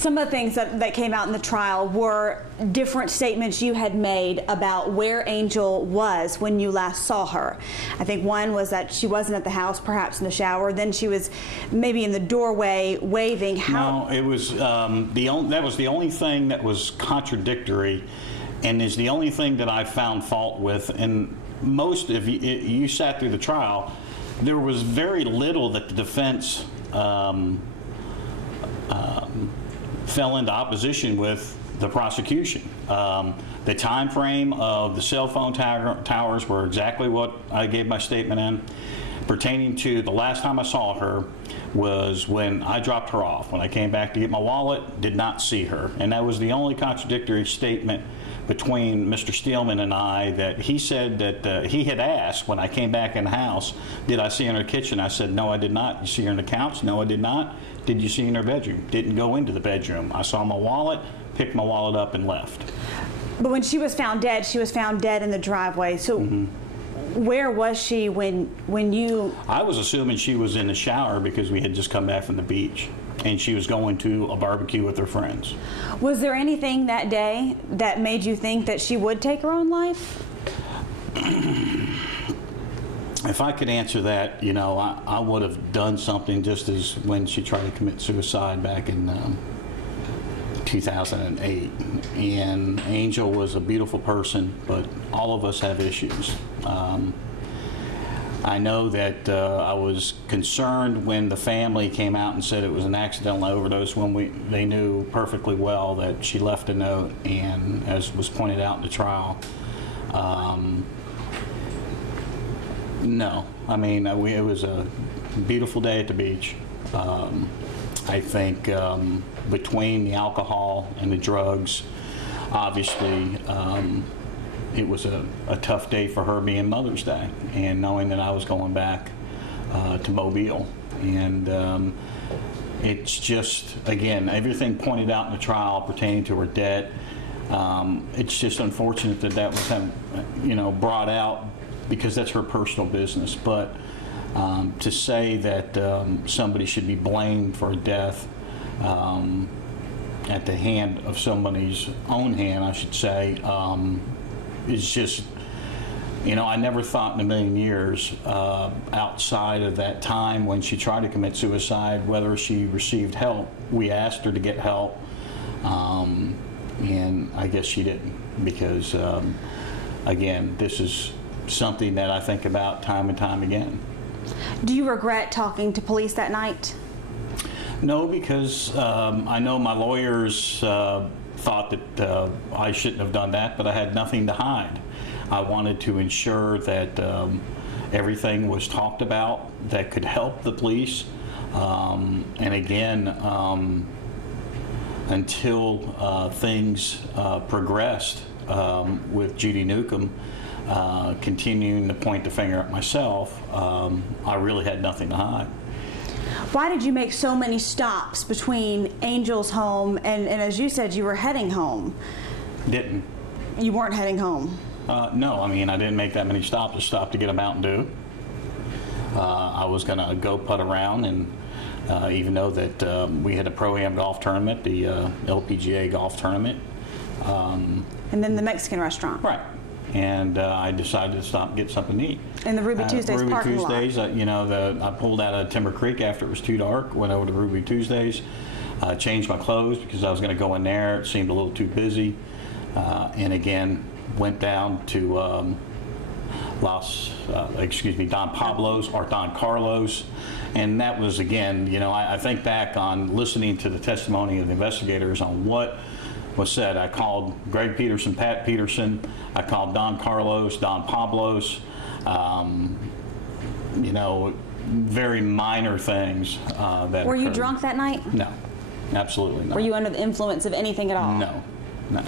Some of the things that came out in the trial were different statements you had made about where Angel was when you last saw her. I think one was that she wasn't at the house, perhaps in the shower. Then she was maybe in the doorway waving. No, it was that was the only thing that was contradictory, and is the only thing that I found fault with. And most of you sat through the trial, there was very little that the defense fell into opposition with the prosecution. The time frame of the cell phone towers were exactly what I gave my statement in. Pertaining to the last time I saw her was when I dropped her off. When I came back to get my wallet, did not see her. And that was the only contradictory statement between Mr. Steelman and I, that he said that he had asked when I came back in the house, did I see her in her kitchen? I said, no, I did not. You see her on the couch? No, I did not. Did you see her in her bedroom? Didn't go into the bedroom. I saw my wallet, picked my wallet up, and left. But when she was found dead in the driveway. So where was she when you... I was assuming she was in the shower because we had just come back from the beach, and she was going to a barbecue with her friends. Was there anything that day that made you think that she would take her own life? If I could answer that, you know, I would have done something, just as when she tried to commit suicide back in 2008. And Angel was a beautiful person, but all of us have issues. I know that I was concerned when the family came out and said it was an accidental overdose, when they knew perfectly well that she left a note, and as was pointed out in the trial, no. I mean, it was a beautiful day at the beach. I think between the alcohol and the drugs, obviously, it was a tough day for her, being Mother's Day, and knowing that I was going back to Mobile. And it's just, again, everything pointed out in the trial pertaining to her debt. It's just unfortunate that that was, you know, brought out, because that's her personal business. But to say that somebody should be blamed for a death at the hand of somebody's own hand, I should say, is just, you know, I never thought in a million years, outside of that time when she tried to commit suicide, whether she received help. We asked her to get help, and I guess she didn't, because, again, this is something that I think about time and time again. Do you regret talking to police that night? No, because I know my lawyers thought that I shouldn't have done that, but I had nothing to hide. I wanted to ensure that everything was talked about that could help the police. And again, until things progressed with Judy Newcomb, continuing to point the finger at myself, I really had nothing to hide. Why did you make so many stops between Angel's home and as you said, you were heading home? Didn't. You weren't heading home? No, I mean, I didn't make that many stops. I stopped to get a Mountain Dew. I was going to go putt around, and even though that we had a Pro-Am golf tournament, the LPGA golf tournament. And then the Mexican restaurant. Right. And I decided to stop and get something to eat. In the Ruby Tuesdays parking lot. Ruby Tuesdays, you know, I pulled out of Timber Creek after it was too dark, went over to Ruby Tuesdays, changed my clothes because I was going to go in there. It seemed a little too busy. And again, went down to Don Pablo's or Don Carlos. And that was, again, you know, I think back on listening to the testimony of the investigators on what was said. I called Greg Peterson, Pat Peterson. I called Don Carlos, Don Pablos. You know, very minor things that Were you occurred. drunk that night? No, absolutely not. Were you under the influence of anything at all? No, no.